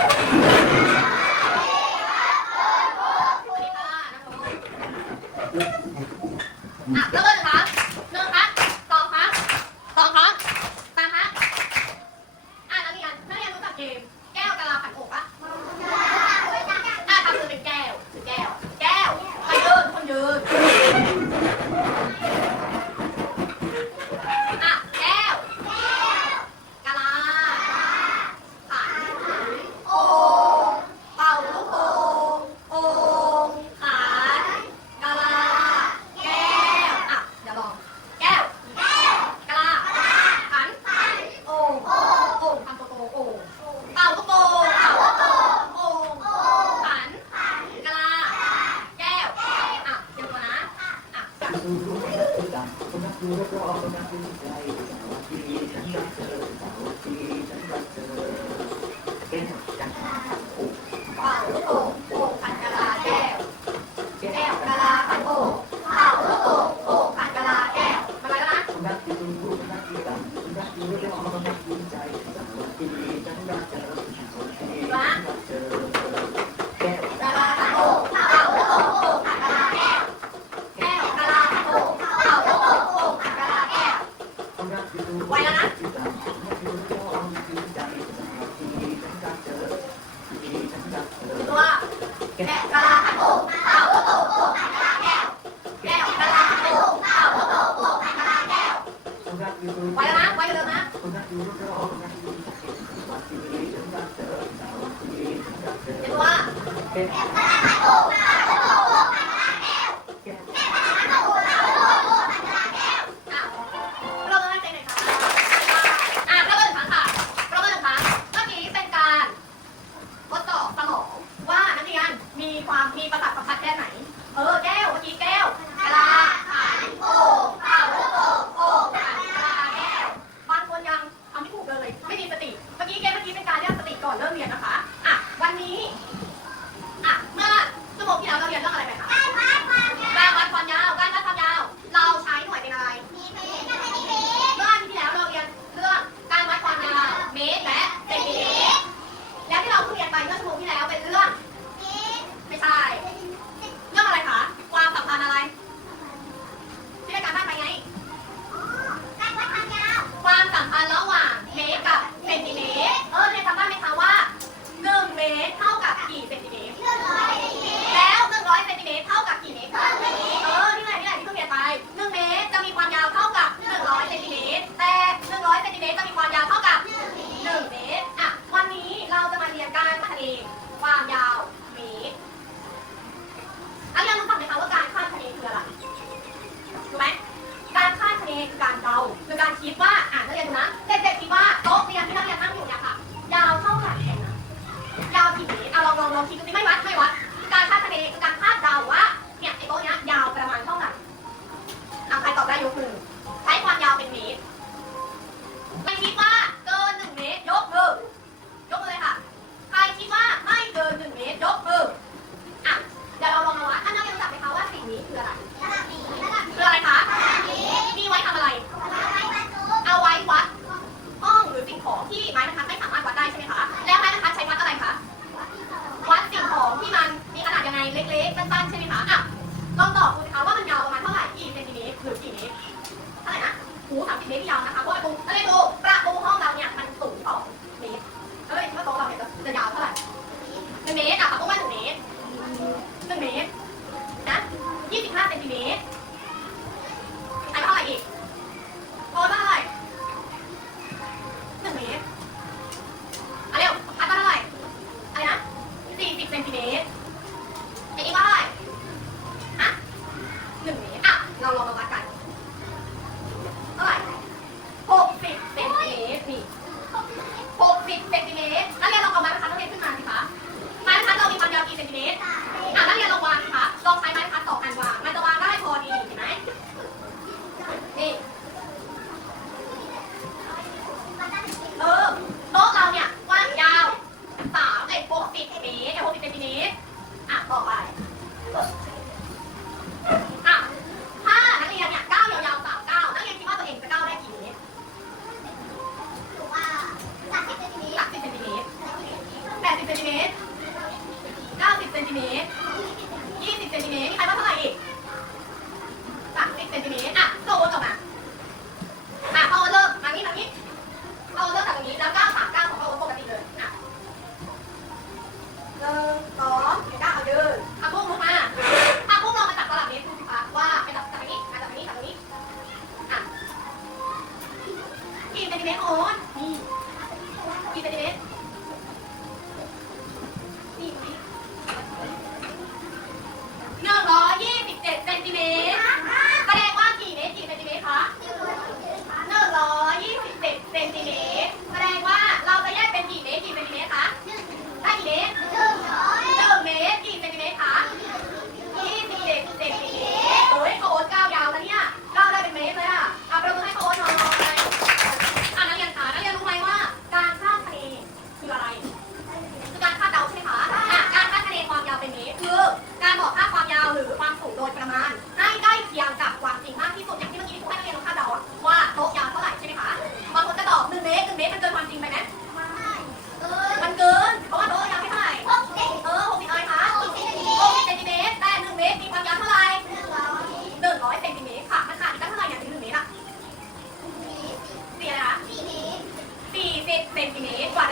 อะแล้วก็ ลองคิดดูไม่วัดไม่วัด could ทีนี้กว่า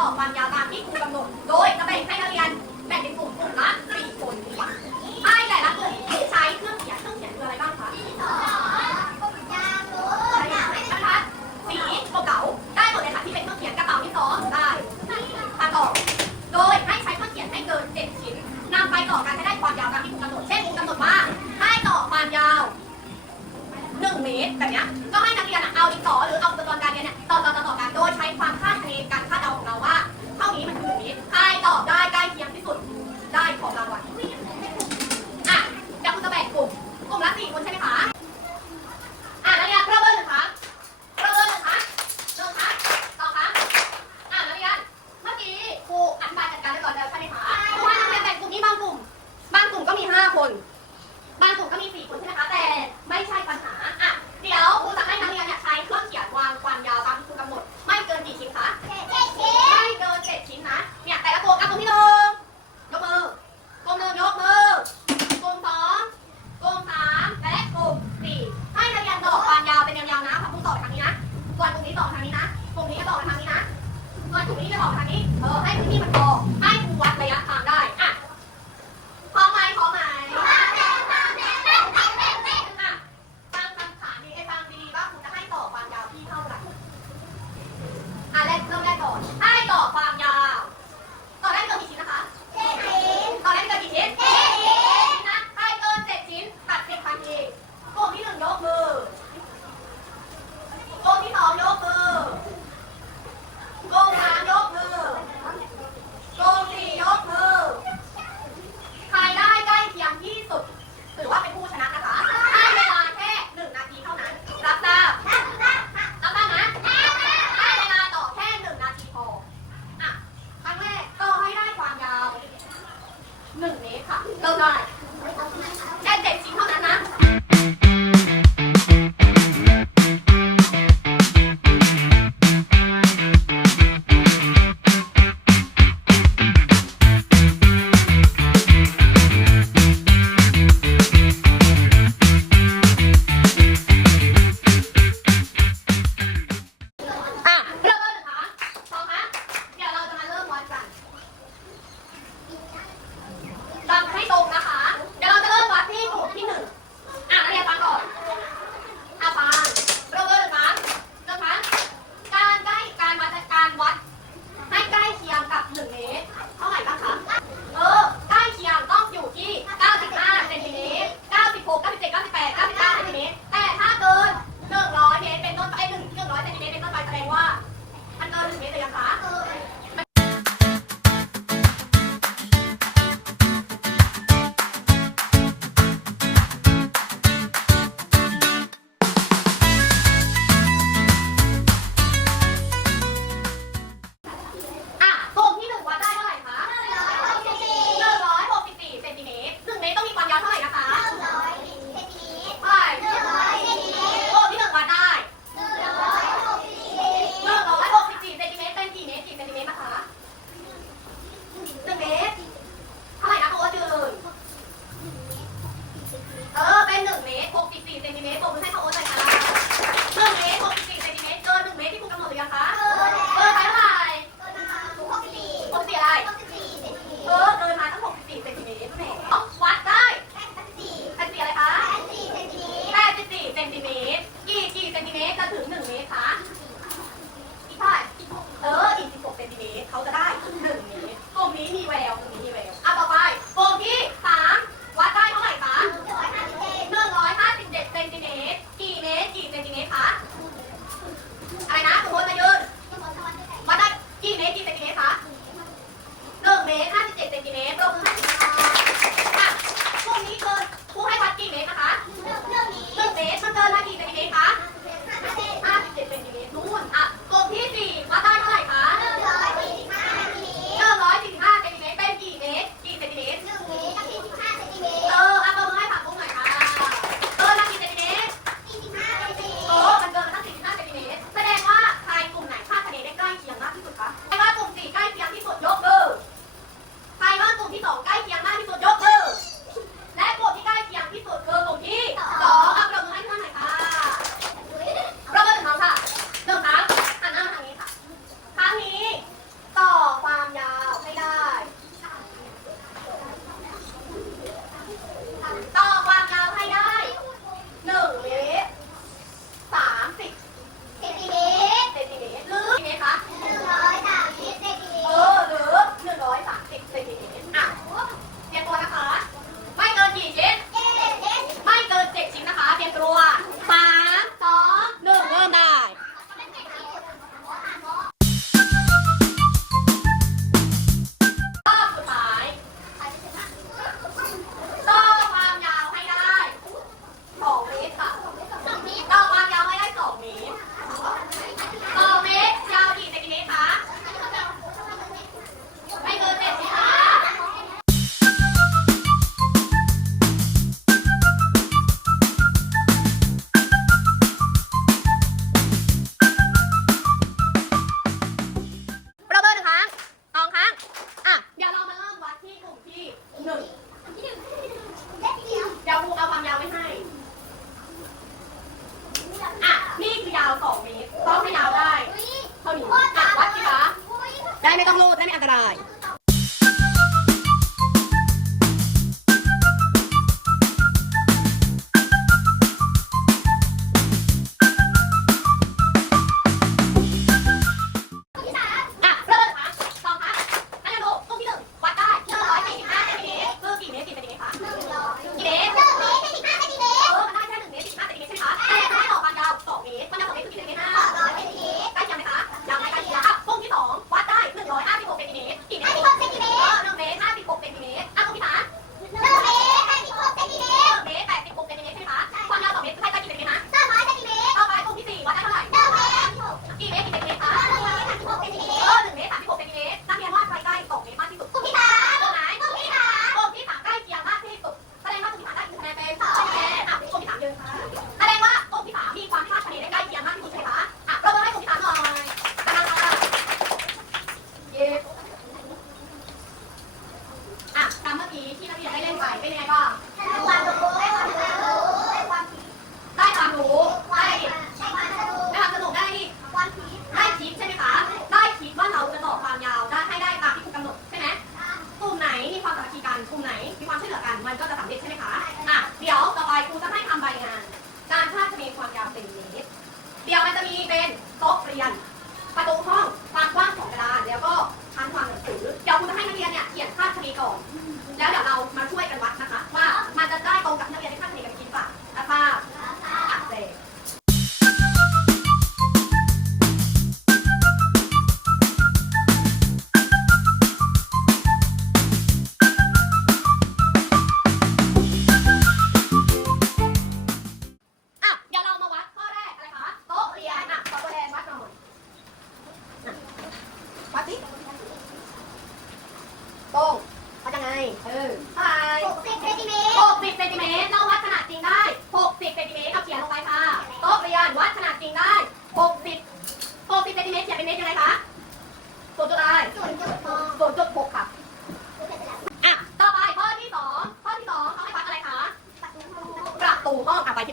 ่อความยาวตามที่ครูกำหนด โดยจะแบ่งให้นักเรียนแบ่งเป็นกลุ่มกลุ่มละ4คนให้แต่ละกลุ่มใช้เครื่องเขียนเครื่องเขียนคืออะไรบ้างคะสีกคะสีกเป๋าได้หมดเลยค่ะที่เป็นเครื่องเขียนกระเป๋าที่สองได้ตาดออโดยให้ใช้เครื่องเขียนไม่เกิน7ชิ้นนำไปต่อกันให้ได้ความยาวตามที่ครูกำหนด เช่นครูกำหนดว่าให้ต่อความยาว1เมตรแบบนี้ก็ให้นักเรียนเอาดิต่อ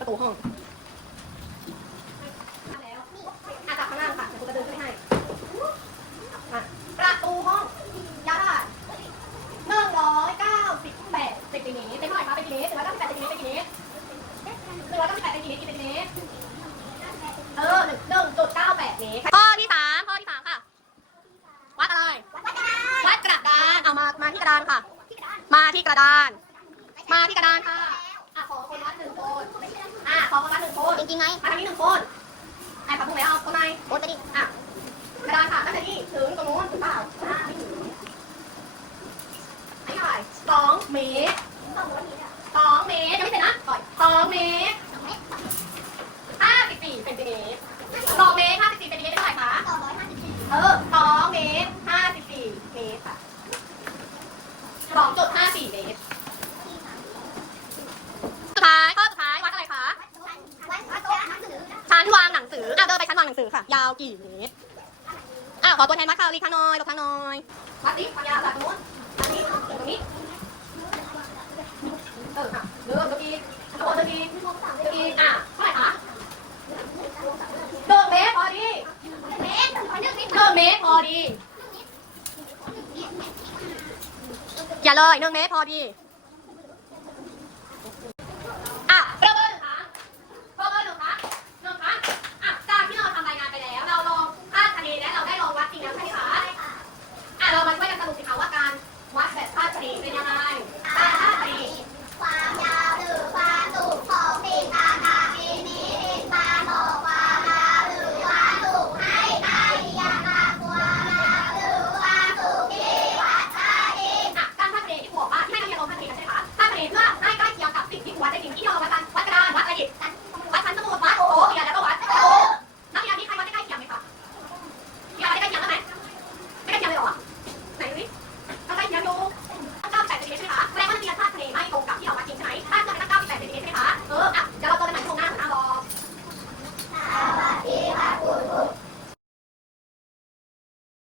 ตูห้องมาแล้วอะจับข้างล่างค่ะเดี๋ยวกูจะเดินขึ้นไปให้อะประตูห้องยาวเท่าไหร่หนึ่งร้อยเก้าสิบแปดเซนติเมตรเป็นเท่าไหร่คะเป็นกี่เมตรหนึ่งร้อยเก้าสิบแปดเซนติเมตรเป็นกี่เมตรหนึ่งร้อยเก้าสิบแปดเป็นกี่เมตรกี่เซนติเมตรเออหนึ่งหนึ่งจุดเก้าแปดเมตรข้อที่สามข้อที่สามค่ะ วัดอะไร วัดกระดาน เอามา มาที่กระดานค่ะ มาที่กระดาน มาที่กระดานค่ะ อะขอคนวัดหนึ่งคนอะขอคนวัดหนึ่งคนจริงๆไหมมาทางนี้หนึ่งคนไอ้ผักบุ้งไหนเอาคนไหนโอนไปดิอะกระดานค่ะตั้งแต่นี่ถึงตรงนู้นถึงเปล่าอะไม่ถึงอันนี้เท่าไหร่สองเมตรสองเมตรยังไม่เสร็จนะก่อนสองเมตรห้าสิบสี่เซนติเมตรสองเมตรห้าสิบสี่เซนติเมตรเป็นเท่าไหร่คะเออสองเมตรห้าสิบสี่เมตรค่ะสองจุดห้าสี่เมตรสุด ท้ายข้อสุดท้ายวัดอะไรคะชั้นวางหนังสืออะเดินไปชั้นวางหนังสือค่ะ ยาวกี่เมตรอะขอตัวแทนวัดค่ะลีข้างน้อยลบข้างน้อยวัดดิความยาวจากตรงนู้นอันนี้ถึงตรงนี้เออค่ะเดินตะกี้ตะโกนตะกี้ตะกี้อะเท่าไหร่คะหนึ่งเมตรพอดีหนึ่งเมตรพอดีอย่าเลยหนึ่งเมตรพอดี อะเริ่มเบอร์หนึ่งครั้งเริ่มเบอร์หนึ่งครั้งหนึ่งครั้งอะจากที่เราทำรายงานไปแล้ว เราลองคาดคะเนและเริงนะใช่ไหมคะอะเรามาช่วยกันสรุปสิคะว่าการวัดแบบคาดคะเนเป็นยังไง